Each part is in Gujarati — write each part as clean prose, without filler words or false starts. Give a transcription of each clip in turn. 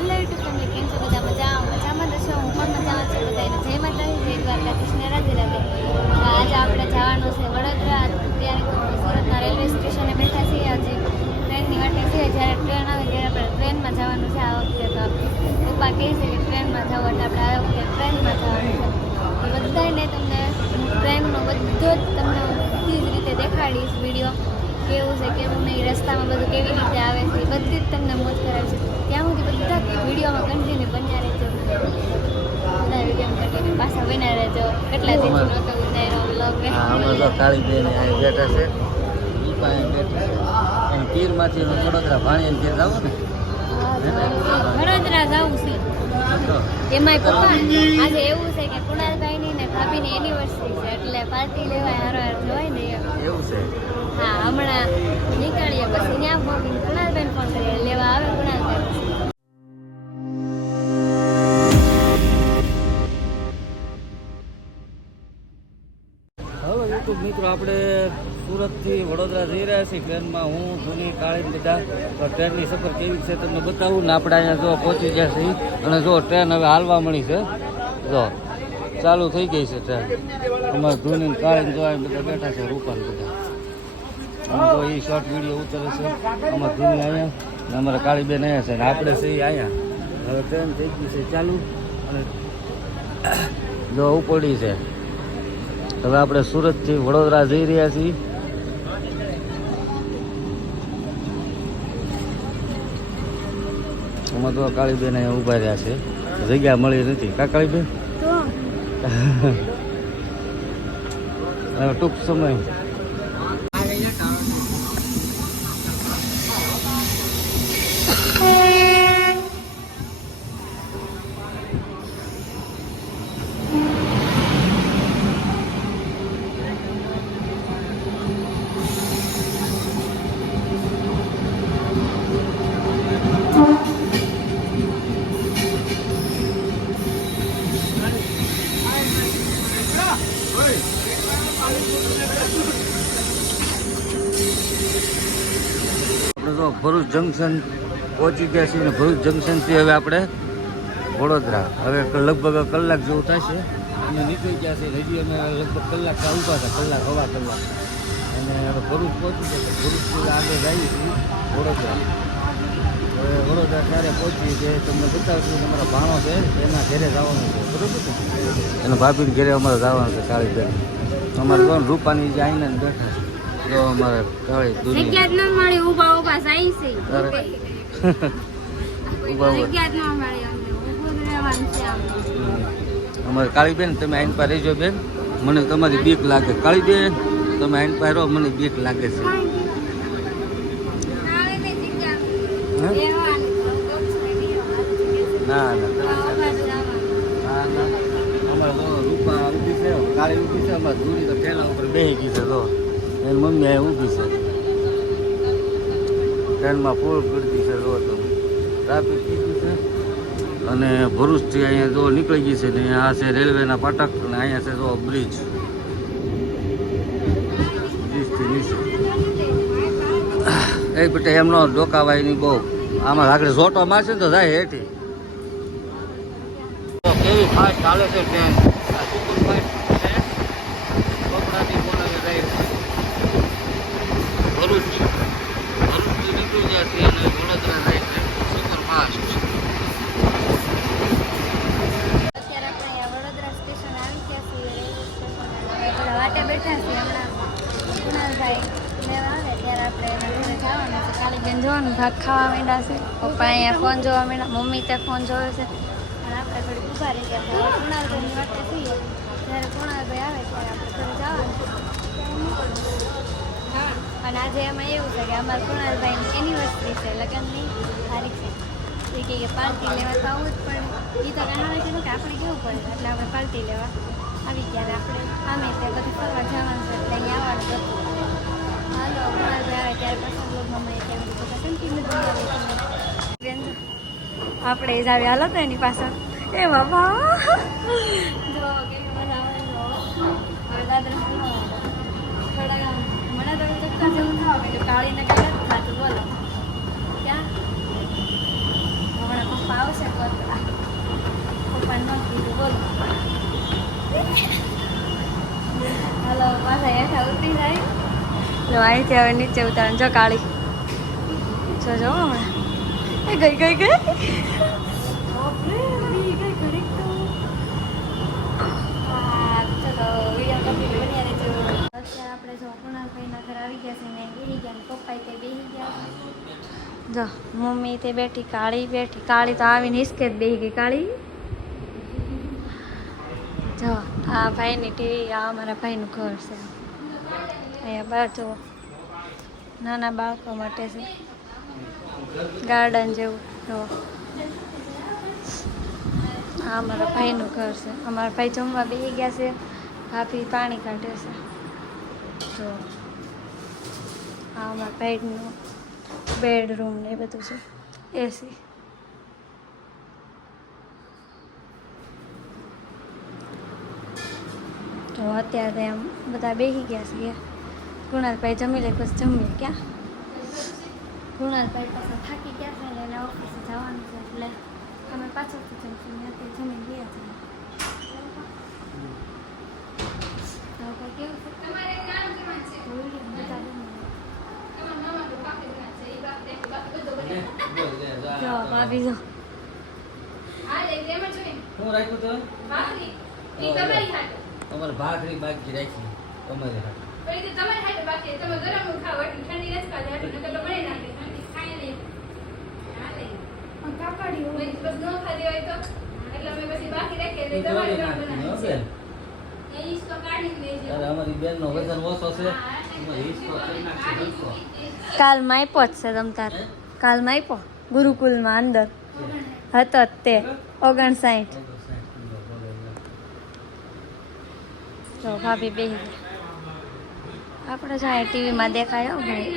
હેલો યુટ્યુબ તમને કેમ છો બધા મજામાં તો છો હું પણ મજામાં છું બધાને જય માતાજી જય દ્વારકાધીશ ને રાધે રાધે આજે આપણે જવાનું છે વડોદરા અત્યારે સુરતના રેલવે સ્ટેશને બેઠા છીએ આજે ટ્રેનની વાટે છીએ જ્યારે ટ્રેન આવે ત્યારે આપણે ટ્રેનમાં જવાનું છે આ વખતે તો પપ્પા કહે છે કે ટ્રેનમાં જવું એટલે આપણે આ વખતે ટ્રેનમાં જવાનું છે તો બધાને તમને ટ્રેનનો બધો જ તમને બધી જ રીતે દેખાડીશ વિડીયો કેવું છે કેવું નહીં રસ્તામાં બધું કેવી રીતે આવે છે બધી જ તમને મોજ કરાવે છે ત્યાં સુધી બધા વિડીયોમાં કન્ટિન્યુ બન્યા રહેજો બધા વિડીયો કન્ટિન્યુ પાછા બન્યા રહેજો કેટલા દિવસનો હતો ઉતાર્યો વ્લોગ અમે તો કાળી બેન અહીં બેઠા છે અને પીરમાંથી વડોદરા ભાણીને ઘેર જવું ને વડોદરા જવું છે એમાંય પપ્પા આજે એવું છે કે કુણાલભાઈની ને ભાભીની એનિવર્સરી છે એટલે પાર્ટી લેવા હારો જોવાય ને એવું છે. હા હમણાં નીકળીએ પછી ત્યાં ભાભીને કુણાલભાઈને ફોન કરીએ લેવા આવે કુણાલભાઈ હવે યુટ્યુબ મિત્રો આપણે સુરતથી વડોદરા જઈ રહ્યા છીએ ટ્રેનમાં હું જૂની કાળી બધા તો ટ્રેનની સફર કેવી છે તમને બતાવું ને આપણે અહીંયા જો પહોંચી ગયા છીએ અને જો ટ્રેન હવે હાલવા મળી છે જો ચાલુ થઈ ગઈ છે ટ્રેન અમારે જૂની કાળી જો બધા બેઠા છે રૂપાન બધા તો એ શોર્ટ વિડીયો ઉતરે છે અમારે જૂની અહીંયા ને અમારા કાળી બેન અહીંયા છે ને આપણે છીએ અહીંયા હવે ટ્રેન થઈ ગઈ છે ચાલુ અને જો ઉપડી છે હવે આપણે સુરતથી વડોદરા જઈ રહ્યા છીએ એમાં તો કાળીબેન અહીંયા ઊભા રહ્યા છે જગ્યા મળી નથી કા કાળીબેન હવે ટૂંક સમય ભરૂચ જંકશન પહોંચી ગયા છીએ ને ભરૂચ જંકશનથી હવે આપણે વડોદરા હવે લગભગ કલાક જેવું થશે અમે નીકળી ગયા છીએ હજી અમે લગભગ કલાક ઊભા હતા કલાક હવા કલાક અને હવે ભરૂચ પહોંચી ગયા ભરૂચથી આગળ જઈએ છીએ વડોદરા હવે વડોદરા ત્યારે પહોંચીએ કે તમને બતાવશું અમારો ભાણો છે એના ઘરે જવાનું છે બરોબર છે એના ભાભીને ઘરે અમારે જવાનું છે કાળી ઘરે અમારે કોણ રૂપાની જે આવીને બેઠા છે જો અમારે કાળી જગ્યા જ ન મળી ઊભા ઊભા જાય છે જગ્યા જ ન મળી અમને ઊભું જ રહેવાનું છે અમારે કાળી બેન તમે આઈન પર રહેજો બેન મને તમારી બીક લાગે કાળી બેન તમે આઈન પર રહો મને બીક લાગે છે ના ના અમારે તો રૂપા ઊભી છે કાળી ઊભી છે અમારે દૂરી તો ઠેલા ઉપર બેસી ગઈ છે તો એની મમ્મી અહીં ઊભી છે ટ્રેનમાં ફૂલ ગીરદી છે જો તમે ટ્રાફિક કીધું છે અને ભરૂચથી અહીંયા જો નીકળી ગઈ છે ને આ છે રેલવેના પાટક અને અહીંયા છે જો બ્રિજ બ્રિજથી નીચે એ બેટા એમનો ડોકાવાયની બહુ આમાં આગળ ઝોટો મારશે ને તો જાય હેઠી કેવી ફાસ્ટ ચાલે છે ટ્રેન ભરૂચથી નીકળી ગયા છીએ અને વડોદરા જાય છે સુપર ફાસ્ટ અત્યારે આપણે અહીંયા વડોદરા સ્ટેશન આવી ગયા છીએ બધા વાટે બેઠા છીએ હમણાં કુણાલભાઈ લેવા આવે ત્યારે આપણે એના ઘરે જવાનું છે કાલી બેન જોવાનું ભાગ ખાવા માંડ્યા છે પપ્પા અહીંયા ફોન જોવા માંડ્યા મમ્મી ત્યાં ફોન જોવે છે અને આપણે થોડી ઊભા રહી ગયા હવે કુણાલભાઈની વાટે છીએ જ્યારે કુણાલભાઈ આવે ત્યારે આપણે ઘરે જવાનું અને આજે એમાં એવું છે કે અમારા કુણાલભાઈની એનિવર્સરી છે લગ્નની તારીખ છે એ કે પાર્ટી લેવા તો આવવું જ પડે એ તો કહેવાય છે ને કે આપણે કેવું પડે એટલે આપણે પાર્ટી લેવા આવી ગયા આપણે આમે ત્યાં બધું ફરવા જવાનું છે એટલે અહીંયા આવવાનું હતું હાલો કુણાલભાઈ આવે ત્યારે પ્રસંગ બ્લોગમાં મળે ત્યાં બધું કન્ટિન્યુ આપણે જ આવી હાલો તો એની પાછળ એ બાબા જો કેવી મજા આવે હવે દાદરા થોડા મને તો ચક્કર જેવું થવા માંડ્યું કાળીને કાલે જ થાતું બોલો ક્યાં હમણાં પપ્પા આવશે કોતરા પપ્પા ન કીધું બોલો હાલો પાછા હેઠા ઉતરી જાય જો અહીંથી હવે નીચે ઉતારણ જો કાળી જો હમણાં એ ગઈ બાપરે, બી ગઈ ઘડીક તો હા ચલો વિડીયો કમ્પ્લીટ બન્યા રહેજો અત્યારે આપણે જો કુણાલભાઈના ઘર આવી ગયા છે ને બેસી ગયા ને પપ્પા તે બેસી ગયા જો મમ્મી તે બેઠી કાળી તો આવીને હિસકે જ બેસી ગઈ કાળી જો આ ભાઈની ટીવી આ અમારા ભાઈનું ઘર છે અહીંયા બહાર જો નાના બાળકો માટે છે ગાર્ડન જેવું જો આ અમારા ભાઈનું ઘર છે અમારા ભાઈ જમવા બેસી ગયા છે ભાભી પાણી કાઢે છે જો આ અમારા ભાઈનું બેડરૂમ ને એ બધું છે એસી તો અત્યારે એમ બધા બેસી ગયા છીએ કુણાલભાઈ જમી લે પછી જમીએ ક્યાં કુણાલભાઈ પાછા થાકી ગયા છે ને એને ઓફિસે જવાનું છે એટલે અમે પાછળથી જમશું ને અત્યારે જમીન ગયા છીએ કેવું છે તમારે કામ કરવાનું છે જો ભાભી જો શું રાખ્યું તો તમારે ભાખરી બાકી રાખી તમારે અમારી બેન નો વજન ઓછો છે કાલ માપ્યો જ છે તમતાર કાલ માપ્યો ગુરુકુલમાં અંદર હતો જ તે 59 તો ભાભી બેસી ગયા આપણે જાય ટીવીમાં દેખાય હો ભાઈ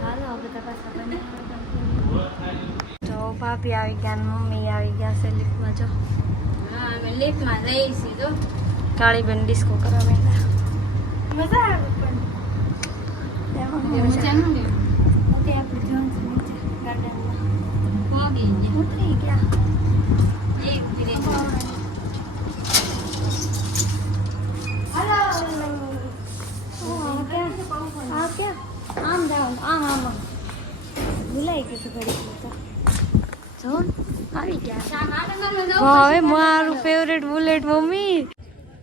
હાલો બધા પાછા બને તો ભાભી આવી ગયા ને મમ્મી આવી ગયા છે લિફ્ટમાં જો હા અમે લિફ્ટમાં જઈએ છીએ જો કાળીબેન ડિસ્કો કરવા માંડ્યા મજા આવે પણ ઉતરી ગયા આમ જાઓ આમ ભૂલાઈ ગયું હતું ઘડી તો જો આવી ગયા હવે મારું ફેવરેટ બુલેટ મમ્મી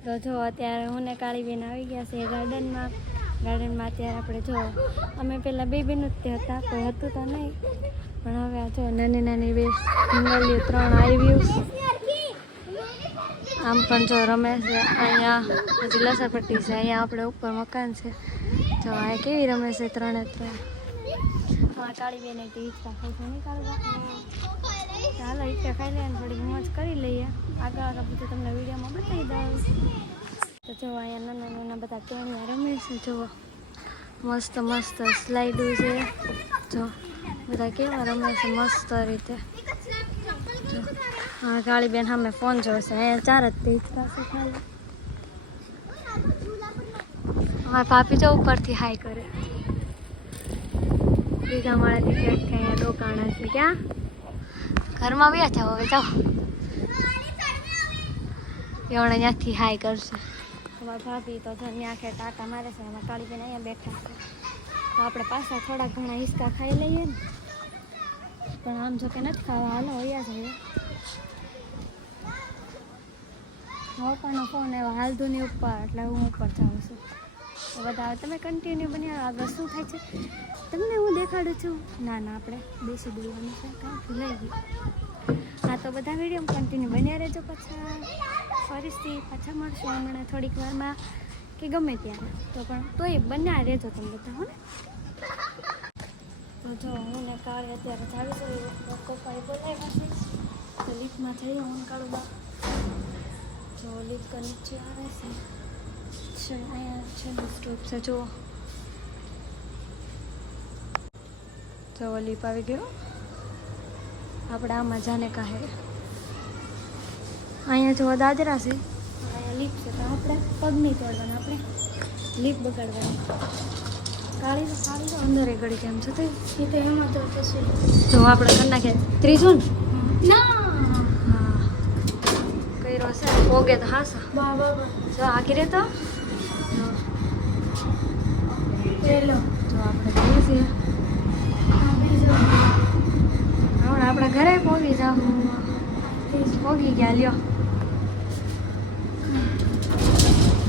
તો જો અત્યારે હું ને કાળીબેન આવી ગયા છે ગાર્ડનમાં અત્યારે આપણે જો અમે પહેલાં બે બેન જ તે હતા કોઈ હતું તો નહીં પણ હવે આ જો નાની નાની બે સિંગલીઓ 3 આવ્યું આમ પણ જો રમે છે અહીંયા હજી લસરપટ્ટી છે અહીંયા આપણે ઉપર મકાન છે જો આ કેવી રમે છે 3 હા કાળીબેન ઈચ્છા ખાઈ છે નહીં કાળવા ચાલો ઈચ્છા ખાઈ લઈએ થોડીક મોજ કરી લઈએ આગળ બધું તમને વિડીયોમાં બતાવી દઉં તો જો અહીંયા નાના બધા ટેણિયા રમે છે જુઓ મસ્ત મસ્ત સ્લાઇડો છે જો બધા કેવા રમે છે મસ્ત રીતે જો હા કાળીબેન સામે ફોન જોશે અહીંયા 4 જ તે પાસે ખાલી અમારા ભાભી જો ઉપરથી હાઈ કરે બીજા માળાથી ક્યાંક અહીંયા રોકાણા છે ક્યાં ઘરમાં વ્યા જાઓ હવે જાઓ એવણે ત્યાંથી હાઈ કરશે અમારા ભાભી તો જો ત્યાં કે ટાટા મારે છે એમાં કાળીબેન અહીંયા બેઠા છે તો આપણે પાછા થોડા ઘણા હિસકા ખાઈ લઈએ ને પણ આમ જો કે નથી ખાવા હાલો અહીંયા જઈએ પપ્પાનો ફોન એવો હાલતું નહીં ઉપર એટલે હું ઉપર જાઉં છું તો બધા તમે કન્ટિન્યુ બન્યા આગળ શું થાય છે તમને હું દેખાડું છું ના આપણે બેસી બોલવાનું છે કાં ભૂલાઈ ગયું હા તો બધા વિડીયો કન્ટિન્યુ બન્યા રહેજો ફરીથી પાછા મળશું હમણાં થોડીક વારમાં કે ગમે ત્યારે તો પણ તોય બન્યા રહેજો તમે બધા હો ને તો જો હું ને કાલે અત્યારે જાવી છું પપ્પાએ બોલાવ્યા છે તો લીફમાં જઈએ હું કાઢું બા જો લીફ નીચે આવે છે અહીંયા છે સ્ટોપ છે જુઓ જો લીફ આવી ગયો આપણે આમાં જાને કહે અહીંયા જો દાદરા છે અહીંયા લીફ છે તો આપણે પગ નહીં તોડવાના આપણે લીફ બગાડવાની કાળી તો સારી તો અંદર એ ઘડી કેમ છે તે એ તો એમાં તો પછી જો આપણે કરી નાખીએ ત્રીજું ને હા કર્યો છે પોગે તો હાસા બાબા જો આખી રે તો પેલો જો આપણે જઈએ છીએ હમણાં આપણા ઘરે પોગી જાવ પોગી ગયા લ્યો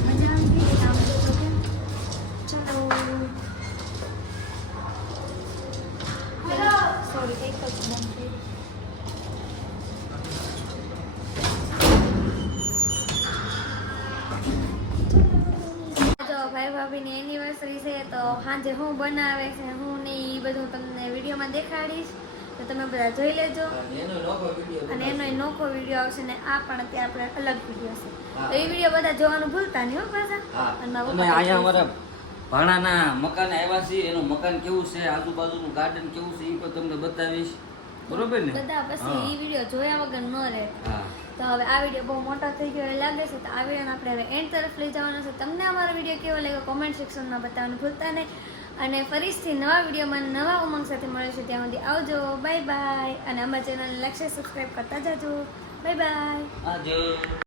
મજા આવી ગઈ કામ તો કેમ ચલો સોરી એક જ બંધ થઈ તો ભાઈ ભાભીની એનિવર્સરી છે તો સાંજે હું બનાવે છે હું ને એ બધું તમને વિડીયોમાં દેખાડીશ તો તમે બધા જોઈ લેજો અને એનો નોખો વિડીયો આવશે ને આ પણ અત્યારે આપણે અલગ વિડીયો છે તો એ વિડીયો બધા જોવાનું ભૂલતા નહીં હો પાછા અને અહીંયા અમારા ભાણાના મકાન આવ્યા છે એનું મકાન કેવું છે આજુબાજુનું ગાર્ડન કેવું છે એ પણ તમને બતાવીશ બરોબર ને બધા પછી એ વિડીયો જોયા વગર ન રહે હા તો હવે આ વિડીયો બહુ મોટો થઈ ગયો એ લાગે છે તો આ વિડીયોને આપણે હવે એન્ડ તરફ લઈ જવાનો છે તમને અમારો વિડીયો કેવો લાગ્યો કોમેન્ટ સેક્શનમાં બતાવવાનું ભૂલતા નહીં અને ફરીથી નવા વિડીયોમાં નવા ઉમંગ સાથે મળીશું ત્યાં સુધી આવજો બાય બાય અને અમારા ચેનલને લાઈક સબસ્ક્રાઈબ કરતા જાજો બાય બાય આવજો